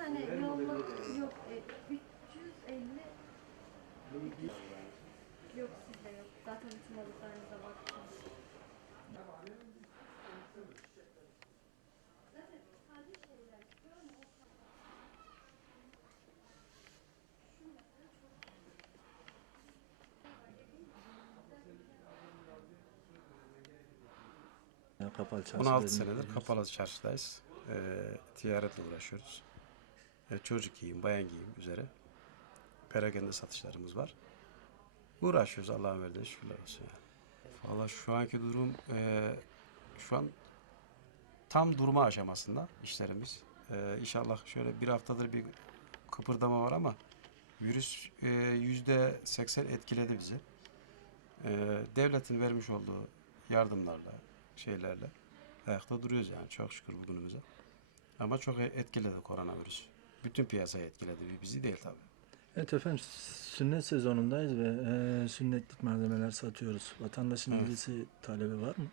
tane yolla yok. E, 350 yok sizde yok. Zaten bütün balıklarınıza baktım. Ya, Kapalı çarşı 16 dediğiniz senedir kapalı çarşıdayız. Ee, ticaretle uğraşıyoruz. Ee, çocuk giyim, bayan giyim üzere. Perakende satışlarımız var. Uğraşıyoruz Allah'ın verdiği şükürler olsun yani. Valla şu anki durum e, şu an tam durma aşamasında işlerimiz. Ee, inşallah şöyle bir haftadır bir kıpırdama var ama virüs e, yüzde seksen etkiledi bizi. Ee, devletin vermiş olduğu yardımlarla, şeylerle ayakta duruyoruz yani çok şükür bugünümüze. Ama çok etkiledi koronavirüs. Bütün piyasayı etkiledi. Bizi değil tabii. Evet efendim sünnet sezonundayız ve e, sünnetlik malzemeler satıyoruz. Vatandaşın Evet. ilgisi talebi var mı?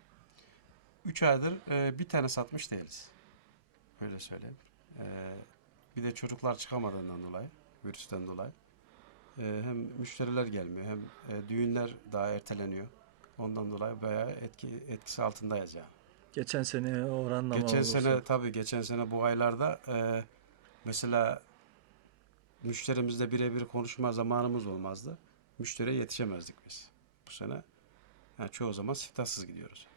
Üç aydır e, bir tane satmış değiliz. Öyle söyleyeyim. E, bir de çocuklar çıkamadığından dolayı, virüsten dolayı. e, hem müşteriler gelmiyor hem e, düğünler daha erteleniyor. Ondan dolayı bayağı etki, etkisi altındayız yani. Geçen sene oranla mı Geçen olursa- sene tabii geçen sene bu aylarda e, mesela müşterimizle birebir konuşma zamanımız olmazdı. Müşteriye yetişemezdik biz. Bu sene yani çoğu zaman siftahsız gidiyoruz.